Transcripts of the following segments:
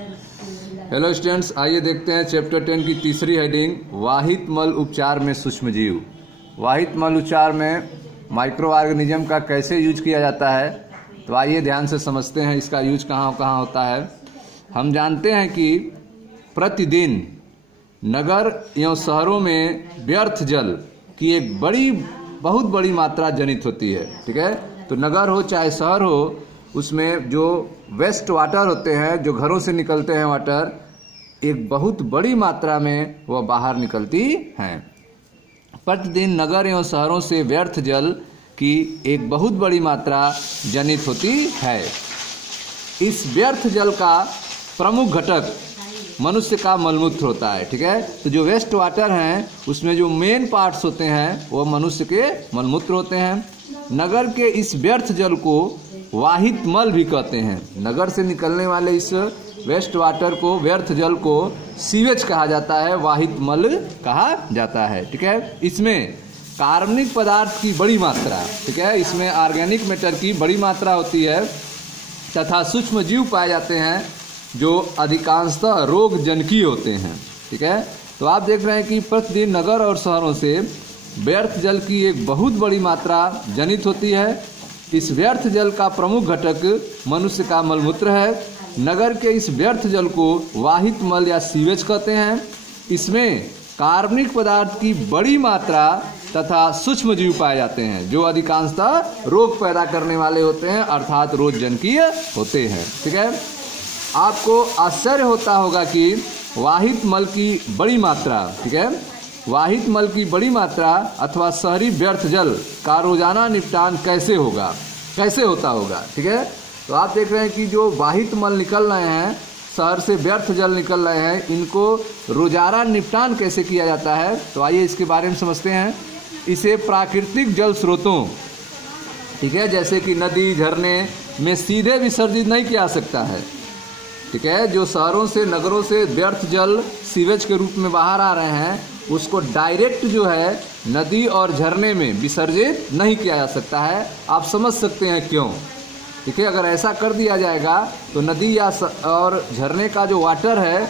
Hello students, आइए देखते हैं चैप्टर 10 की तीसरी हेडिंग वाहित मल उपचार में सूक्ष्मजीव। वाहित मल उपचार में माइक्रो ऑर्गेनिज्म का कैसे यूज किया जाता है, तो आइए ध्यान से समझते हैं इसका यूज कहाँ कहाँ होता है। हम जानते हैं कि प्रतिदिन नगर एवं शहरों में व्यर्थ जल की एक बहुत बड़ी मात्रा जनित होती है। ठीक है, तो नगर हो चाहे शहर हो, उसमें जो वेस्ट वाटर होते हैं, जो घरों से निकलते हैं वाटर, एक बहुत बड़ी मात्रा में वह बाहर निकलती हैं। प्रतिदिन नगर एवं शहरों से व्यर्थ जल की एक बहुत बड़ी मात्रा जनित होती है। इस व्यर्थ जल का प्रमुख घटक मनुष्य का मलमूत्र होता है। ठीक है, तो जो वेस्ट वाटर हैं उसमें जो मेन पार्ट्स होते हैं वो मनुष्य के मलमूत्र होते हैं। नगर के इस व्यर्थ जल को वाहित मल भी कहते हैं। नगर से निकलने वाले इस वेस्ट वाटर को, व्यर्थ जल को सीवेज कहा जाता है, वाहित मल कहा जाता है। ठीक है, इसमें कार्बनिक पदार्थ की बड़ी मात्रा, ठीक है, इसमें ऑर्गेनिक मैटर की बड़ी मात्रा होती है तथा सूक्ष्म जीव पाए जाते हैं जो अधिकांशतः रोग जनकीय होते हैं। ठीक है, तो आप देख रहे हैं कि प्रतिदिन नगर और शहरों से व्यर्थ जल की एक बहुत बड़ी मात्रा जनित होती है। इस व्यर्थ जल का प्रमुख घटक मनुष्य का मलमूत्र है। नगर के इस व्यर्थ जल को वाहित मल या सीवेज कहते हैं। इसमें कार्बनिक पदार्थ की बड़ी मात्रा तथा सूक्ष्म जीव पाए जाते हैं जो अधिकांशतः रोग पैदा करने वाले होते हैं, अर्थात रोग जनकीय होते हैं। ठीक है, आपको आश्चर्य होता होगा कि वाहित मल की बड़ी मात्रा, ठीक है, वाहित मल की बड़ी मात्रा अथवा शहरी व्यर्थ जल का रोजाना निपटान कैसे होता होगा। ठीक है, तो आप देख रहे हैं कि जो वाहित मल निकल रहे हैं, शहर से व्यर्थ जल निकल रहे हैं, इनको रोजाना निपटान कैसे किया जाता है, तो आइए इसके बारे में समझते हैं। इसे प्राकृतिक जल स्रोतों, ठीक है, जैसे कि नदी झरने में सीधे विसर्जित नहीं किया जा सकता है। ठीक है, जो शहरों से नगरों से व्यर्थ जल सीवेज के रूप में बाहर आ रहे हैं, उसको डायरेक्ट जो है नदी और झरने में विसर्जित नहीं किया जा सकता है। आप समझ सकते हैं क्यों। ठीक है, अगर ऐसा कर दिया जाएगा तो नदी या और झरने का जो वाटर है,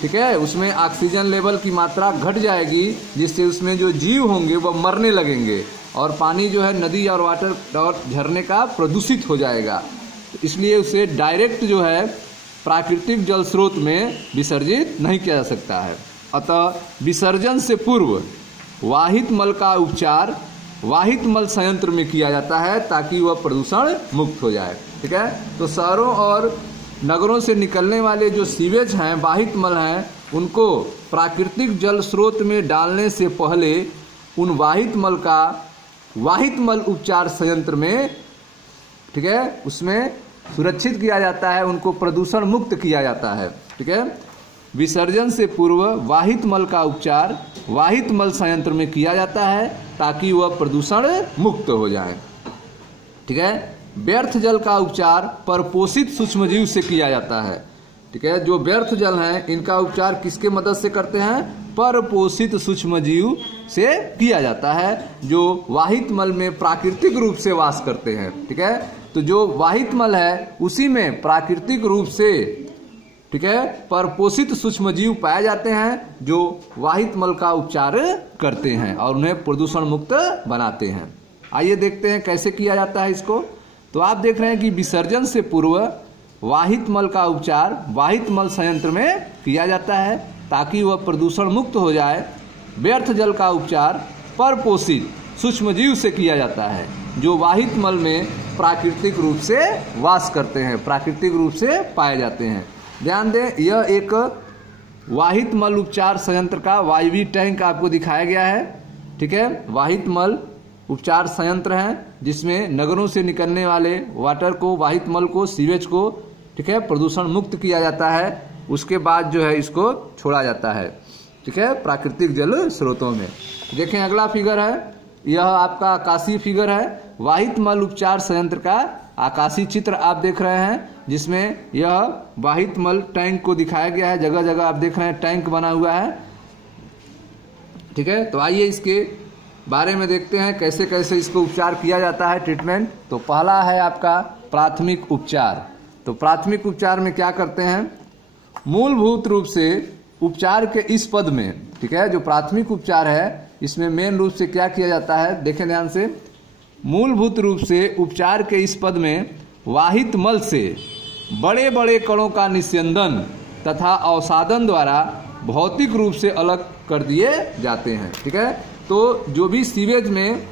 ठीक है, उसमें ऑक्सीजन लेवल की मात्रा घट जाएगी, जिससे उसमें जो जीव होंगे वह मरने लगेंगे और पानी जो है नदी और वाटर और झरने का प्रदूषित हो जाएगा। इसलिए उसे डायरेक्ट जो है प्राकृतिक जल स्रोत में विसर्जित नहीं किया जा सकता है। अतः विसर्जन से पूर्व वाहित मल का उपचार वाहित मल संयंत्र में किया जाता है ताकि वह प्रदूषण मुक्त हो जाए। ठीक है, तो शहरों और नगरों से निकलने वाले जो सीवेज हैं, वाहित मल हैं, उनको प्राकृतिक जल स्रोत में डालने से पहले उन वाहित मल का वाहित मल उपचार संयंत्र में, ठीक है, उसमें सुरक्षित किया जाता है, उनको प्रदूषण मुक्त किया जाता है। ठीक है, विसर्जन से पूर्व वाहित मल का उपचार वाहित मल संयंत्र में किया जाता है ताकि वह प्रदूषण मुक्त हो जाए। ठीक है, व्यर्थ जल का उपचार परपोषित सूक्ष्मजीव से किया जाता है। ठीक है, जो व्यर्थ जल हैं इनका उपचार किसके मदद से करते हैं? परपोषित सूक्ष्मजीव से किया जाता है जो वाहित मल में प्राकृतिक रूप से वास करते हैं। ठीक है, तो जो वाहित मल है उसी में प्राकृतिक रूप से, ठीक है, परपोषित सूक्ष्मजीव पाए जाते हैं जो वाहित मल का उपचार करते हैं और उन्हें प्रदूषण मुक्त बनाते हैं। आइए देखते हैं कैसे किया जाता है इसको। तो आप देख रहे हैं कि विसर्जन से पूर्व वाहित मल का उपचार वाहित मल संयंत्र में किया जाता है ताकि वह प्रदूषण मुक्त हो जाए। व्यर्थ जल का उपचार परपोषित सूक्ष्मजीव से किया जाता है जो वाहित मल में प्राकृतिक रूप से वास करते हैं, प्राकृतिक रूप से पाए जाते हैं। ध्यान दें, यह एक वाहित मल उपचार संयंत्र का वायवीय टैंक आपको दिखाया गया है। ठीक है, वाहित मल उपचार संयंत्र है जिसमें नगरों से निकलने वाले वाटर को, वाहित मल को, सीवेज को, ठीक है, प्रदूषण मुक्त किया जाता है। उसके बाद जो है इसको छोड़ा जाता है, ठीक है, प्राकृतिक जल स्रोतों में। देखें अगला फिगर है, यह आपका आकाशीय फिगर है। वाहित मल उपचार संयंत्र का आकाशीय चित्र आप देख रहे हैं जिसमें यह वाहित मल टैंक को दिखाया गया है। जगह जगह आप देख रहे हैं टैंक बना हुआ है। ठीक है, तो आइए इसके बारे में देखते हैं कैसे कैसे इसको उपचार किया जाता है, ट्रीटमेंट। तो पहला है आपका प्राथमिक उपचार। तो प्राथमिक उपचार में क्या करते हैं? मूलभूत रूप से उपचार के इस पद में, ठीक है, जो प्राथमिक उपचार है इसमें मेन रूप से क्या किया जाता है, देखें ध्यान से। मूलभूत रूप से उपचार के इस पद में वाहित मल से बड़े बड़े कणों का निस्यंदन तथा अवसादन द्वारा भौतिक रूप से अलग कर दिए जाते हैं, ठीक है। तो जो भी सीवेज में,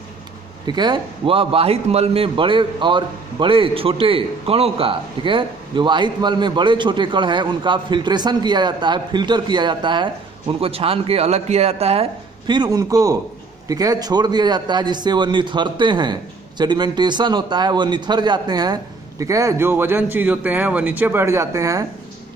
ठीक है, वह वाहित मल में बड़े और बड़े छोटे कणों का, ठीक है, जो वाहित मल में बड़े छोटे कण हैं उनका फिल्ट्रेशन किया जाता है, फिल्टर किया जाता है, उनको छान के अलग किया जाता है, फिर उनको, ठीक है, छोड़ दिया जाता है जिससे वह निथरते हैं, सेडिमेंटेशन होता है, वह निथर जाते हैं, ठीक है, जो वजन चीज होते हैं वह नीचे बैठ जाते हैं,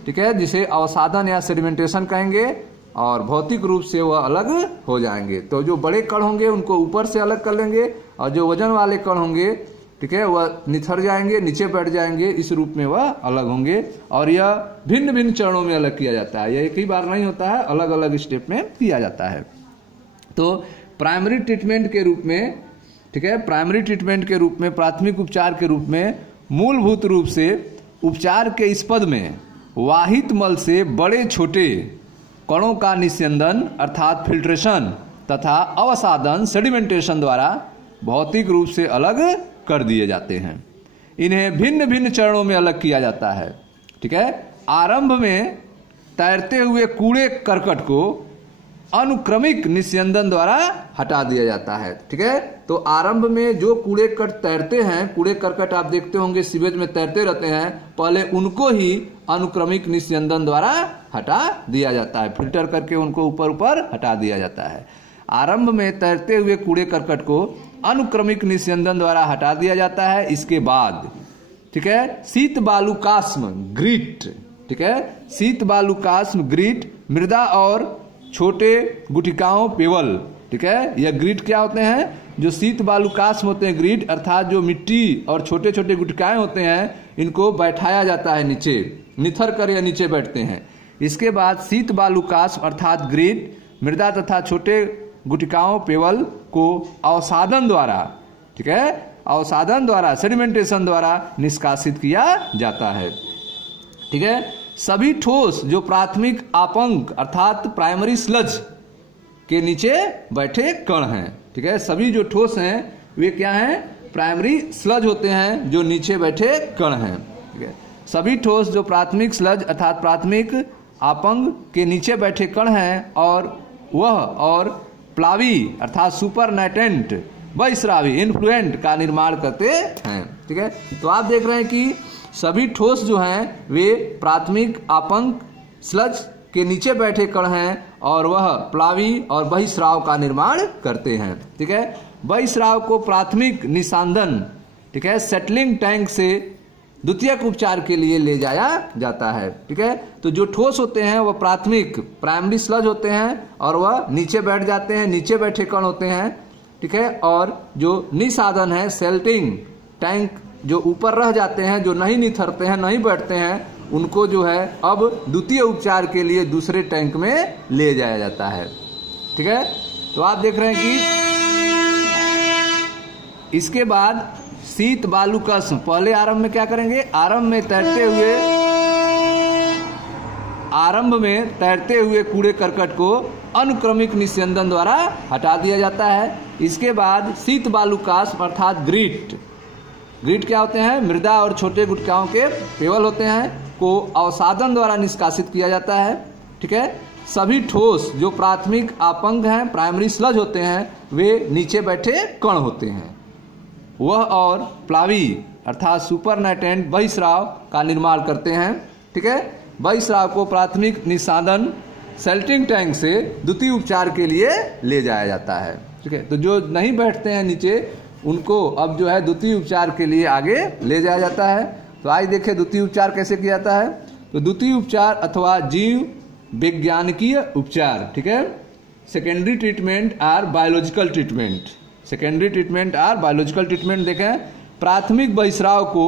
ठीक है, जिसे अवसादन या सेडिमेंटेशन कहेंगे, और भौतिक रूप से वह अलग हो जाएंगे। तो जो बड़े कण होंगे उनको ऊपर से अलग कर लेंगे और जो वजन वाले कण होंगे, ठीक है, वह निथर जाएंगे, नीचे बैठ जाएंगे, इस रूप में वह अलग होंगे। और यह भिन्न भिन्न चरणों में अलग किया जाता है, यह एक ही बार नहीं होता है, अलग अलग स्टेप में किया जाता है। तो प्राइमरी ट्रीटमेंट के रूप में, ठीक है, प्राइमरी ट्रीटमेंट के रूप में, प्राथमिक उपचार के रूप में मूलभूत रूप से उपचार के इस पद में वाहित मल से बड़े छोटे कणों का निस्यंदन अर्थात फिल्ट्रेशन तथा अवसादन सेडिमेंटेशन द्वारा भौतिक रूप से अलग कर दिए जाते हैं। इन्हें भिन्न भिन्न चरणों में अलग किया जाता है, ठीक है। आरंभ में तैरते हुए कूड़े करकट को अनुक्रमिक निस्यंदन द्वारा हटा दिया जाता है, ठीक है। तो आरंभ में जो कूड़े कट तैरते हैं, कूड़े करकट आप देखते होंगे सीवेज में तैरते रहते हैं, पहले उनको ही अनुक्रमिक निस्यंदन द्वारा हटा दिया जाता है, फिल्टर करके उनको ऊपर ऊपर हटा दिया जाता है। आरंभ में तैरते हुए कूड़े करकट को अनुक्रमिक निस्यंदन द्वारा हटा दिया जाता है। इसके बाद, ठीक है, शीत बालुकास्म ग्रीट, ठीक है, शीत बालुकास्म ग्रीट मृदा और छोटे गुटिकाओं पेवल, ठीक है। यह ग्रीट क्या होते हैं, जो शीत बालुकास्म होते हैं, ग्रीट अर्थात जो मिट्टी और छोटे छोटे गुटिकाएं होते हैं, इनको बैठाया जाता है नीचे, निथर कर या नीचे बैठते हैं। इसके बाद शीत बालुकास्म अर्थात ग्रीट मृदा तथा छोटे गुटिकाओं पेवल को अवसादन द्वारा, ठीक है, अवसादन द्वारा सेडिमेंटेशन द्वारा निष्कासित किया जाता है, ठीक है। सभी ठोस जो प्राथमिक आपंक अर्थात प्राइमरी स्लज के नीचे बैठे कण हैं, ठीक है, सभी जो ठोस हैं वे क्या हैं, प्राइमरी स्लज होते हैं, जो नीचे बैठे कण हैं, ठीक है। सभी ठोस जो प्राथमिक स्लज अर्थात प्राथमिक आपंक के नीचे बैठे कण हैं और प्लावी अर्थात सुपरनेटेंट बहिस्रावी इन्फ्लुएंट का निर्माण करते हैं, ठीक है। तो आप देख रहे हैं कि सभी ठोस जो हैं वे प्राथमिक आपंक स्लज के नीचे बैठे कण हैं और वह प्लावी और बहिस्राव का निर्माण करते हैं, ठीक है। बहिस्राव को प्राथमिक निस्यंदन, ठीक है, सेटलिंग टैंक से द्वितीयक उपचार के लिए ले जाया जाता है, ठीक है। तो जो ठोस होते हैं वह प्राथमिक प्राइमरी स्लज होते हैं और वह नीचे बैठ जाते हैं, नीचे बैठे कण होते हैं, ठीक है। और जो निसाधन है सेल्टिंग टैंक, जो ऊपर रह जाते हैं, जो नहीं निथरते हैं, नहीं बैठते हैं, उनको जो है अब द्वितीय उपचार के लिए दूसरे टैंक में ले जाया जाता है, ठीक है। तो आप देख रहे हैं कि इसके बाद शीत बालुकास्म, पहले आरंभ में क्या करेंगे, आरंभ में तैरते हुए कूड़े करकट को अनुक्रमिक निस्यंदन द्वारा हटा दिया जाता है। इसके बाद शीत बालुकास्म अर्थात ग्रीट क्या होते हैं, मृदा और छोटे गुटिकाओं के पेवल होते हैं, को अवसादन द्वारा निष्कासित किया जाता है, ठीक है। सभी ठोस जो प्राथमिक आपंक हैं, प्राइमरी स्लज होते हैं, वे नीचे बैठे कण होते हैं, वह और प्लावी अर्थात सुपरनेटेंट बहिस्राव का निर्माण करते हैं, ठीक है। बहिस्राव को प्राथमिक निस्यंदन सेल्टिंग टैंक से द्वितीय उपचार के लिए ले जाया जाता है, ठीक है। तो जो नहीं बैठते हैं नीचे, उनको अब जो है द्वितीय उपचार के लिए आगे ले जाया जाता है। तो आज देखें द्वितीय उपचार कैसे किया जाता है। तो द्वितीय उपचार अथवा जीव वैज्ञानिकीय उपचार, ठीक है। Secondary treatment or biological treatment, secondary treatment or biological treatment. देखें, प्राथमिक बहिस्राव को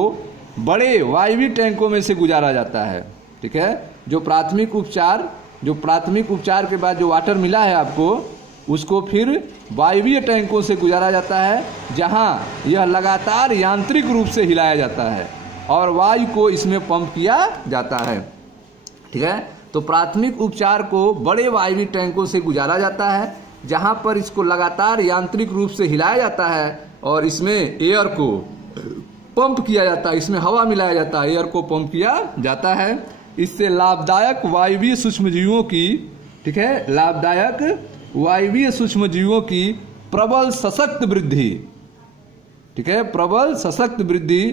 बड़े वायवीय टैंकों में से गुजारा जाता है, ठीक है। जो प्राथमिक उपचार के बाद जो वाटर मिला है आपको, उसको फिर वायवीय टैंकों से गुजारा जाता है, जहां यह लगातार यांत्रिक रूप से हिलाया जाता है और वायु को इसमें पंप किया जाता है, ठीक है। तो प्राथमिक उपचार को बड़े वायवीय टैंकों से गुजारा जाता है, जहां पर इसको लगातार यांत्रिक रूप से हिलाया जाता है और इसमें एयर को पंप किया जाता है, इसमें हवा मिलाया जाता है, एयर को पंप किया जाता है। इससे लाभदायक वायवीय सूक्ष्मजीवों की, ठीक है, लाभदायक वायवीय सूक्ष्मजीवों की प्रबल सशक्त वृद्धि, ठीक है, प्रबल सशक्त वृद्धि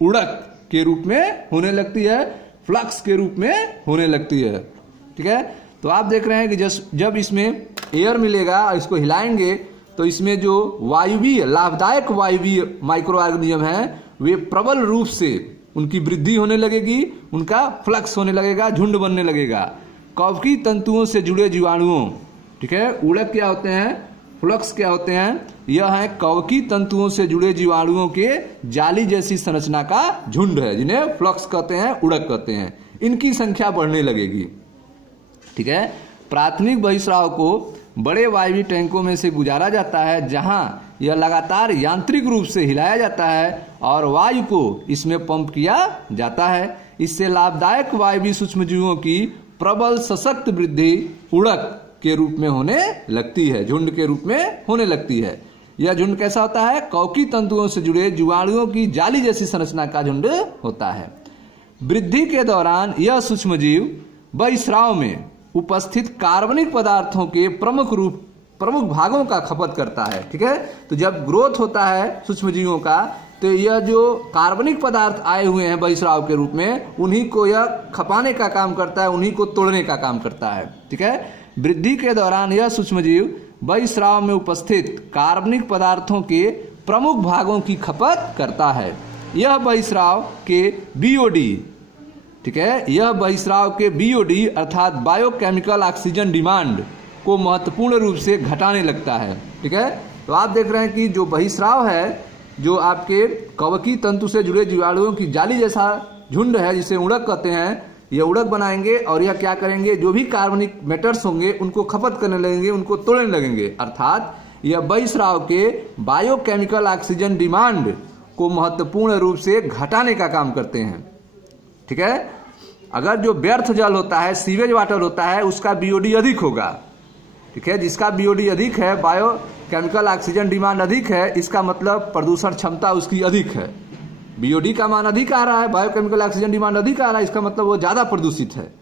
उड़क के रूप में होने लगती है, फ्लक्स के रूप में होने लगती है, ठीक है। तो आप देख रहे हैं कि जब इसमें एयर मिलेगा, इसको हिलाएंगे, तो इसमें जो वायवीय लाभदायक वायवीय माइक्रो ऑर्गेनिज्म हैं वे प्रबल रूप से उनकी वृद्धि होने लगेगी, उनका फ्लक्स होने लगेगा, झुंड बनने लगेगा। कवकी तंतुओं से जुड़े जीवाणुओं, ठीक है, उड़क क्या होते हैं, फ्लक्स क्या होते हैं, यह है कवकी तंतुओं से जुड़े जीवाणुओं के जाली जैसी संरचना का झुंड है, जिन्हें फ्लक्स कहते हैं, उड़क कहते हैं। इनकी संख्या बढ़ने लगेगी, ठीक है। प्राथमिक बहिस्राव को बड़े वायवीय टैंकों में से गुजारा जाता है, जहां यह लगातार यांत्रिक रूप से हिलाया जाता है और वायु को इसमें पंप किया जाता है। इससे लाभदायक वायवीय सूक्ष्मजीवों की प्रबल सशक्त वृद्धि उड़क के रूप में होने लगती है, झुंड के रूप में होने लगती है। यह झुंड कैसा होता है, कवकी तंतुओं से जुड़े जीवाणुओं की जाली जैसी संरचना का झुंड होता है। वृद्धि के दौरान यह सूक्ष्मजीव बहिस्राव में उपस्थित कार्बनिक पदार्थों के प्रमुख भागों का खपत करता है, ठीक है। तो जब ग्रोथ होता है सूक्ष्मजीवों का, तो यह जो कार्बनिक पदार्थ आए हुए हैं बहिस्राव के रूप में, उन्हीं को यह खपाने का काम करता है, उन्हीं को तोड़ने का काम करता है, ठीक है। वृद्धि के दौरान यह सूक्ष्मजीव बहिस्राव में उपस्थित कार्बनिक पदार्थों के प्रमुख भागों की खपत करता है। यह बहिस्राव के बीओडी, ठीक है, यह बहिस्राव के बीओडी अर्थात बायोकेमिकल ऑक्सीजन डिमांड को महत्वपूर्ण रूप से घटाने लगता है, ठीक है। तो आप देख रहे हैं कि जो बहिस्राव है, जो आपके कवकी तंतु से जुड़े जीवाणुओं की जाली जैसा झुंड है, जिसे उड़क कहते हैं, ये उड़क बनाएंगे और यह क्या करेंगे, जो भी कार्बनिक मैटर्स होंगे उनको खपत करने लगेंगे, उनको तोड़ने लगेंगे, अर्थात यह बहिस्राव के बायोकेमिकल ऑक्सीजन डिमांड को महत्वपूर्ण रूप से घटाने का काम करते हैं, ठीक है। अगर जो व्यर्थ जल होता है, सीवेज वाटर होता है, उसका बीओडी अधिक होगा, ठीक है। जिसका बीओडी अधिक है, बायोकेमिकल ऑक्सीजन डिमांड अधिक है, इसका मतलब प्रदूषण क्षमता उसकी अधिक है। बीओडी का मान अधिक आ रहा है, बायोकेमिकल ऑक्सीजन डिमांड अधिक आ रहा है, इसका मतलब वो ज्यादा प्रदूषित है।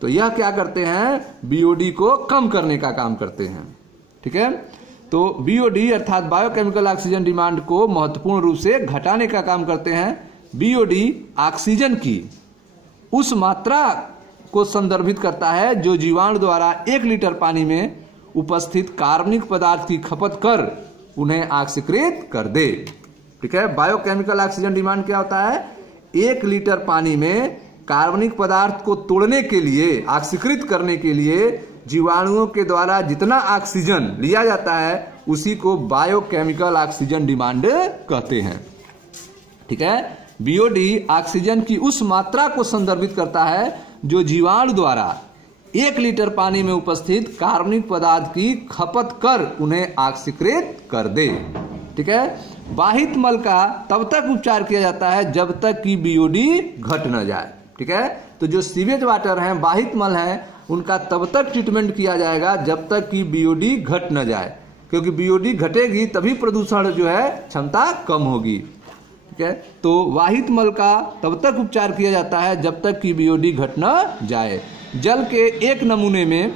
तो यह क्या करते हैं, बीओडी को कम करने का काम करते हैं, ठीक है। तो बीओडी अर्थात बायोकेमिकल ऑक्सीजन डिमांड को महत्वपूर्ण रूप से घटाने का काम करते हैं। बीओडी ऑक्सीजन की उस मात्रा को संदर्भित करता है जो जीवाणु द्वारा 1 लीटर पानी में उपस्थित कार्बनिक पदार्थ की खपत कर उन्हें ऑक्सीकृत कर दे, ठीक है। बायोकेमिकल ऑक्सीजन डिमांड क्या होता है, 1 लीटर पानी में कार्बनिक पदार्थ को तोड़ने के लिए, ऑक्सीकृत करने के लिए जीवाणुओं के द्वारा जितना ऑक्सीजन लिया जाता है उसी को बायोकेमिकल ऑक्सीजन डिमांड कहते हैं, ठीक है। बीओडी ऑक्सीजन की उस मात्रा को संदर्भित करता है जो जीवाणु द्वारा 1 लीटर पानी में उपस्थित कार्बनिक पदार्थ की खपत कर उन्हें ऑक्सीकृत कर दे, ठीक है। वाहित मल का तब तक उपचार किया जाता है जब तक कि बीओडी घट न जाए, ठीक है। तो जो सीवेज वाटर हैं, वाहित मल हैं, उनका तब तक ट्रीटमेंट किया जाएगा जब तक कि बीओडी घट न जाए, क्योंकि बीओडी घटेगी तभी प्रदूषण जो है क्षमता कम होगी, ठीक है। तो वाहित मल का तब तक उपचार किया जाता है जब तक कि बीओडी घट न जाए। जल के एक नमूने में,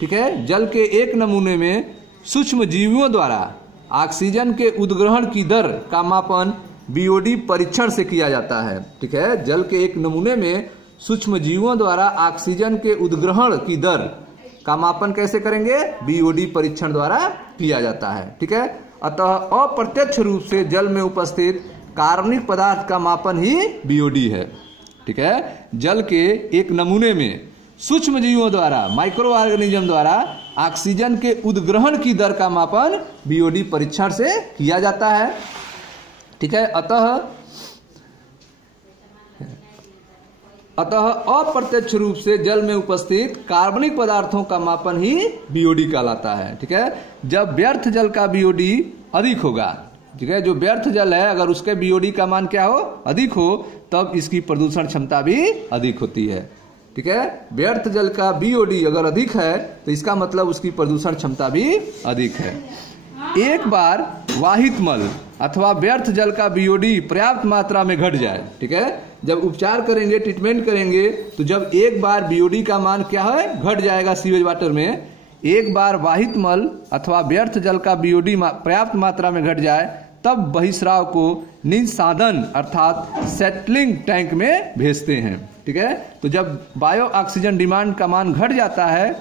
ठीक है, जल के एक नमूने में सूक्ष्म जीवियों द्वारा ऑक्सीजन के उद्ग्रहण की दर का मापन बीओडी परीक्षण से किया जाता है, ठीक है। जल के एक नमूने में सूक्ष्म जीवों द्वारा ऑक्सीजन के उद्ग्रहण की दर का मापन कैसे करेंगे, बीओडी परीक्षण द्वारा किया जाता है, ठीक है। अतः अप्रत्यक्ष रूप से जल में उपस्थित कार्बनिक पदार्थ का मापन ही बीओडी है, ठीक है। जल के एक नमूने में सूक्ष्म जीवों द्वारा, माइक्रो ऑर्गेनिज्म द्वारा ऑक्सीजन के उद्ग्रहण की दर का मापन बीओडी परीक्षण से किया जाता है, ठीक है। अतः अप्रत्यक्ष रूप से जल में उपस्थित कार्बनिक पदार्थों का मापन ही बीओडी कहलाता है, ठीक है। जब व्यर्थ जल का बीओडी अधिक होगा, ठीक है, जो व्यर्थ जल है अगर उसके बीओडी का मान क्या हो, अधिक हो, तब इसकी प्रदूषण क्षमता भी अधिक होती है, ठीक है। व्यर्थ जल का बीओडी अगर अधिक है तो इसका मतलब उसकी प्रदूषण क्षमता भी अधिक है। एक बार वाहित मल अथवा व्यर्थ जल का बीओडी पर्याप्त मात्रा में घट जाए, ठीक है, जब उपचार करेंगे, ट्रीटमेंट करेंगे, तो जब एक बार बीओडी का मान क्या है, घट जाएगा सीवेज वाटर में, एक बार वाहित मल अथवा व्यर्थ जल का बीओडी पर्याप्त मात्रा में घट जाए, तब बहिस्राव को निस्सादन अर्थात सेटलिंग टैंक में भेजते हैं, ठीक है। तो जब बायो ऑक्सीजन डिमांड का मान घट जाता है,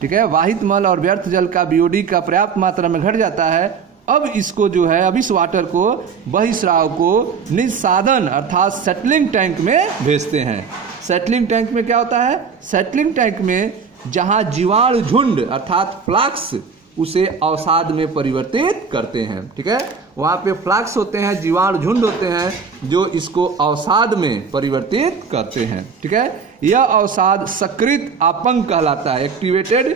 ठीक है, वाहित मल और व्यर्थ जल का बीओडी का पर्याप्त मात्रा में घट जाता है, अब इसको जो है, अब इस वाटर को, बहिस्राव को निस्सादन अर्थात सेटलिंग टैंक में भेजते हैं। सेटलिंग टैंक में क्या होता है, सेटलिंग टैंक में जहां जीवाणु झुंड अर्थात फ्लाक्स उसे अवसाद में परिवर्तित करते हैं, ठीक है। वहां पे फ्लाक्स होते हैं, जीवाणु झुंड होते हैं जो इसको अवसाद में परिवर्तित करते हैं, ठीक है। यह अवसाद सकृत आपंग कहलाता है, एक्टिवेटेड,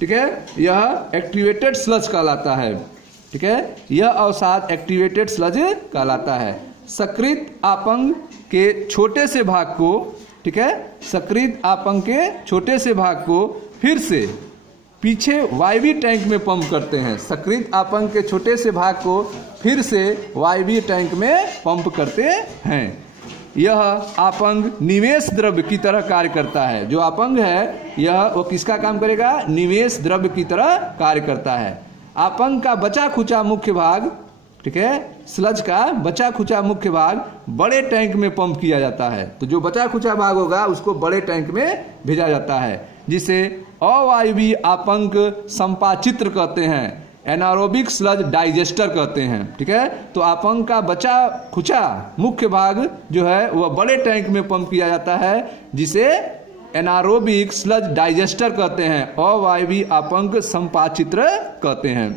ठीक है, यह एक्टिवेटेड स्लज कहलाता है, ठीक है। यह अवसाद एक्टिवेटेड स्लज कहलाता है। सकृत आपंग के छोटे से भाग को, ठीक है, सकृत आपंग के छोटे से भाग को फिर से पीछे वायवी टैंक में पंप करते हैं। सकृत आपंग के छोटे से भाग को फिर से वायवी टैंक में पंप करते हैं। यह आपंग निवेश द्रव्य की तरह कार्य करता है। जो आपंग है यह वो किसका काम करेगा, निवेश द्रव्य की तरह कार्य करता है। आपंग का बचा खुचा मुख्य भाग, ठीक है, स्लज का बचा खुचा मुख्य भाग बड़े टैंक में पंप किया जाता है। तो जो बचा खुचा भाग होगा उसको बड़े टैंक में भेजा जाता है, जिसे अवायवीय आपंग संपाचित्र कहते हैं, एनारोबिक स्लज डाइजेस्टर कहते हैं, ठीक है। तो आपंग का बचा खुचा मुख्य भाग जो है वह बड़े टैंक में पंप किया जाता है, जिसे एनारोबिक स्लज डाइजेस्टर कहते हैं, अवायवीय आपंग संपाचित्र कहते हैं,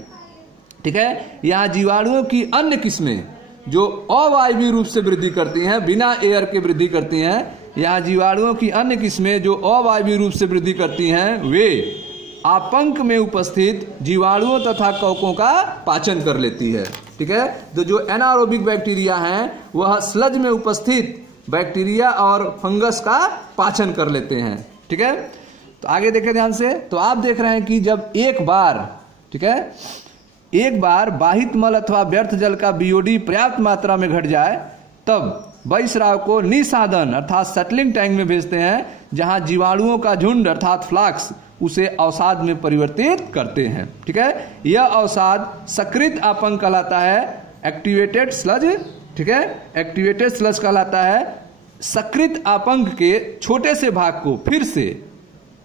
ठीक है। यहाँ जीवाणुओं की अन्य किस्में जो अवायवीय रूप से वृद्धि करती हैं, बिना एयर के वृद्धि करती हैं, यहाँ जीवाणुओं की अन्य किस्में जो अवायवीय रूप से वृद्धि करती हैं, वे आपंक में उपस्थित जीवाणुओं तथा कवकों का पाचन कर लेती है, ठीक है। तो जो एनारोबिक बैक्टीरिया हैं वह स्लज में उपस्थित बैक्टीरिया और फंगस का पाचन कर लेते हैं, ठीक है। तो आगे देखें ध्यान से। तो आप देख रहे हैं कि जब एक बार, ठीक है, एक बार बाहित मल अथवा व्यर्थ जल का बीओडी पर्याप्त मात्रा में घट जाए, तब बहिस्राव को निस्सादन अर्थात सेटलिंग टैंक में भेजते हैं, जहां जीवाणुओं का झुंड अर्थात फ्लाक्स उसे अवसाद में परिवर्तित करते हैं, ठीक है। यह अवसाद सकृत आपंग कहलाता है, एक्टिवेटेड स्लज, ठीक है, एक्टिवेटेड स्लज कहलाता है। सकृत आपंग के छोटे से भाग को फिर से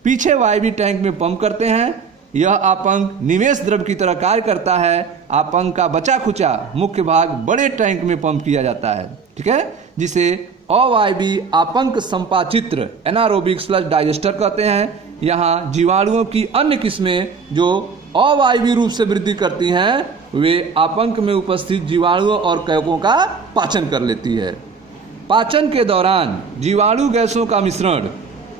पीछे वायवी टैंक में पंप करते हैं। यह आपंग निवेश द्रव्य की तरह कार्य करता है। आपंग का बचा खुचा मुख्य भाग बड़े टैंक में पंप किया जाता है, ठीक है, जिसे अवायवीय आपंग संपाचित्र एनारोबिक स्लज डाइजेस्टर कहते हैं। यहाँ जीवाणुओं की अन्य किस्में जो अवायवीय रूप से वृद्धि करती हैं, वे आपंक में उपस्थित जीवाणुओं और कवकों का पाचन कर लेती है। पाचन के दौरान जीवाणु गैसों का मिश्रण,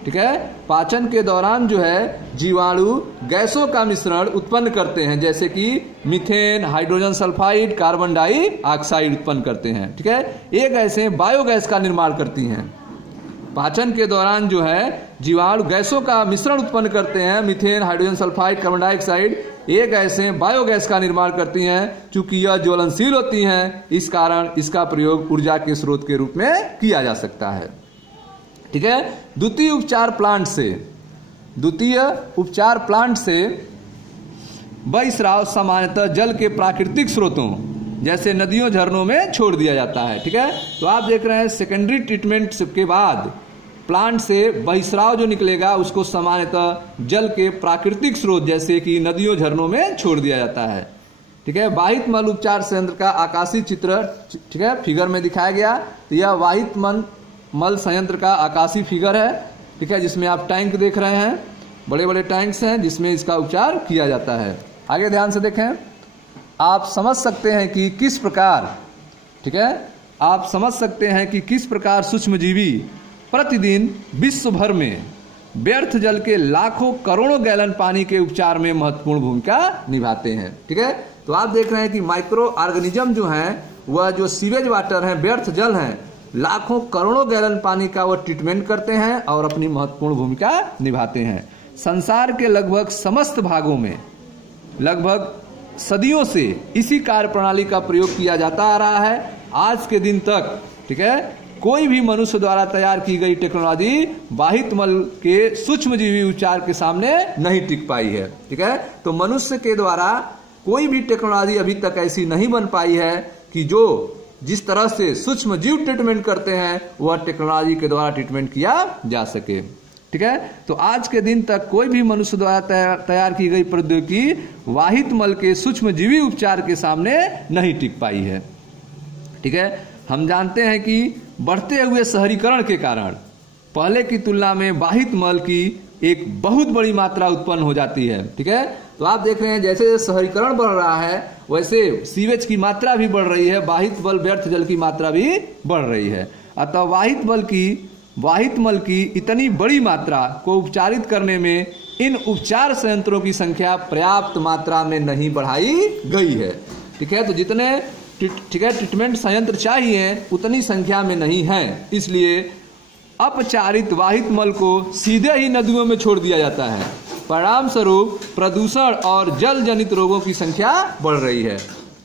ठीक है, पाचन के दौरान जो है जीवाणु गैसों का मिश्रण उत्पन्न करते हैं, जैसे कि methane, hydrogen sulphide, carbon dioxide उत्पन्न करते हैं, ठीक है। ये गैसें बायोगैस का निर्माण करती हैं। पाचन के दौरान जो है जीवाणु गैसों का मिश्रण उत्पन्न करते हैं, methane, hydrogen sulphide, carbon dioxide. ये गैसें बायोगैस का निर्माण करती हैं। चूंकि यह ज्वलनशील होती हैं, इस कारण इसका प्रयोग ऊर्जा के स्रोत के रूप में किया जा सकता है, ठीक है। द्वितीय उपचार प्लांट से बहिस्राव सामान्यतः जल के प्राकृतिक स्रोतों जैसे नदियों, झरनों में छोड़ दिया जाता है, ठीक है। तो आप देख रहे हैं सेकेंडरी ट्रीटमेंट के बाद प्लांट से बहिस्राव जो निकलेगा उसको सामान्यतः जल के प्राकृतिक स्रोत जैसे कि नदियों, झरनों में छोड़ दिया जाता है, ठीक है। वाहित मल उपचार संयंत्र का आकाशीय चित्र, ठीक है, फिगर में दिखाया गया। तो यह वाहित मल संयंत्र का आकाशीय फिगर है, ठीक है, जिसमें आप टैंक देख रहे हैं, बड़े बड़े टैंक्स हैं जिसमें इसका उपचार किया जाता है। आगे ध्यान से देखें, आप समझ सकते हैं कि किस प्रकार, ठीक है, आप समझ सकते हैं कि किस प्रकार सूक्ष्मजीवी प्रतिदिन विश्व भर में व्यर्थ जल के लाखों करोड़ों गैलन पानी के उपचार में महत्वपूर्ण भूमिका निभाते हैं, ठीक है। तो आप देख रहे हैं कि माइक्रो ऑर्गेनिज्म जो हैं वह जो सीवेज वाटर हैं, व्यर्थ जल हैं, लाखों करोड़ों गैलन पानी का वो ट्रीटमेंट करते हैं और अपनी महत्वपूर्ण भूमिका निभाते हैं। संसार के लगभग समस्त भागों में लगभग सदियों से इसी कार्य प्रणाली का प्रयोग किया जाता आ रहा है आज के दिन तक। ठीक है, कोई भी मनुष्य द्वारा तैयार की गई टेक्नोलॉजी वाहित मल के सूक्ष्मजीवी उपचार के सामने नहीं टिक पाई है। ठीक है, तो मनुष्य के द्वारा कोई भी टेक्नोलॉजी अभी तक ऐसी नहीं बन पाई है कि जो जिस तरह से सूक्ष्म जीव ट्रीटमेंट करते हैं वह टेक्नोलॉजी के द्वारा ट्रीटमेंट किया जा सके। ठीक है, तो आज के दिन तक कोई भी मनुष्य द्वारा तैयार की गई प्रौद्योगिकी वाहित मल के सूक्ष्म जीवी उपचार के सामने नहीं टिक पाई है। ठीक है, हम जानते हैं कि बढ़ते हुए शहरीकरण के कारण पहले की तुलना में वाहित मल की एक बहुत बड़ी मात्रा उत्पन्न हो जाती है। ठीक है, तो आप देख रहे हैं जैसे जैसे शहरीकरण बढ़ रहा है वैसे सीवेज की मात्रा भी बढ़ रही है, वाहित मल व्यर्थ जल की मात्रा भी बढ़ रही है। अतः वाहित मल की इतनी बड़ी मात्रा को उपचारित करने में इन उपचार संयंत्रों की संख्या पर्याप्त मात्रा में नहीं बढ़ाई गई है। ठीक है, तो जितने ट्रीटमेंट संयंत्र चाहिए उतनी संख्या में नहीं है, इसलिए अपचारित वाहित मल को सीधे ही नदियों में छोड़ दिया जाता है। परिणाम स्वरूप प्रदूषण और जल जनित रोगों की संख्या बढ़ रही है।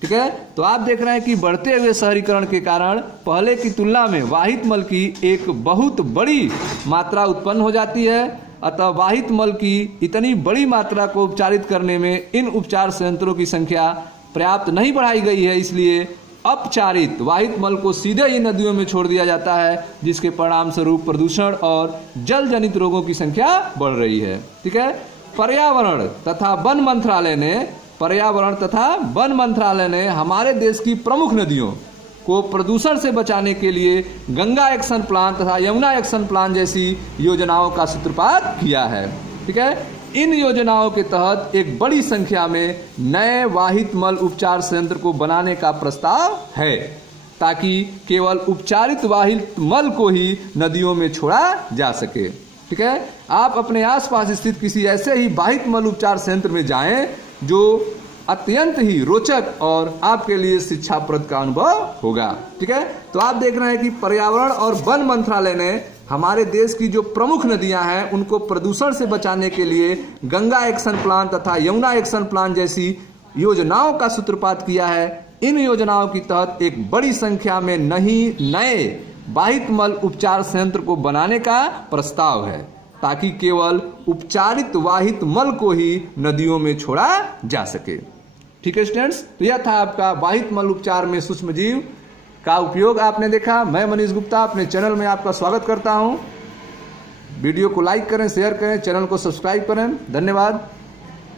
ठीक है, तो आप देख रहे हैं कि बढ़ते हुए शहरीकरण के कारण पहले की तुलना में वाहित मल की एक बहुत बड़ी मात्रा उत्पन्न हो जाती है। अतः वाहित मल की इतनी बड़ी मात्रा को उपचारित करने में इन उपचार संयंत्रों की संख्या पर्याप्त नहीं बढ़ाई गई है, इसलिए अपचारित वाहित मल को सीधे ही नदियों में छोड़ दिया जाता है, जिसके परिणाम स्वरूप प्रदूषण और जल जनित रोगों की संख्या बढ़ रही है। ठीक है, पर्यावरण तथा वन मंत्रालय ने हमारे देश की प्रमुख नदियों को प्रदूषण से बचाने के लिए गंगा एक्शन प्लान तथा यमुना एक्शन प्लान जैसी योजनाओं का सूत्रपात किया है। ठीक है, इन योजनाओं के तहत एक बड़ी संख्या में नए वाहित मल उपचार संयंत्र को बनाने का प्रस्ताव है, ताकि केवल उपचारित वाहित मल को ही नदियों में छोड़ा जा सके। ठीक है, आप अपने आसपास स्थित किसी ऐसे ही वाहित मल उपचार संयंत्र में जाएं जो अत्यंत ही रोचक और आपके लिए शिक्षाप्रद का अनुभव होगा। ठीक है, तो आप देख रहे हैं कि पर्यावरण और वन मंत्रालय ने हमारे देश की जो प्रमुख नदियां हैं उनको प्रदूषण से बचाने के लिए गंगा एक्शन प्लान तथा यमुना एक्शन प्लान जैसी योजनाओं का सूत्रपात किया है। इन योजनाओं के तहत एक बड़ी संख्या में नए वाहित मल उपचार संयंत्र को बनाने का प्रस्ताव है, ताकि केवल उपचारित वाहित मल को ही नदियों में छोड़ा जा सके। ठीक है स्टूडेंट्स, तो यह था आपका वाहित मल उपचार में सूक्ष्म जीव का उपयोग आपने देखा। मैं मनीष गुप्ता अपने चैनल में आपका स्वागत करता हूं। वीडियो को लाइक करें, शेयर करें, चैनल को सब्सक्राइब करें। धन्यवाद।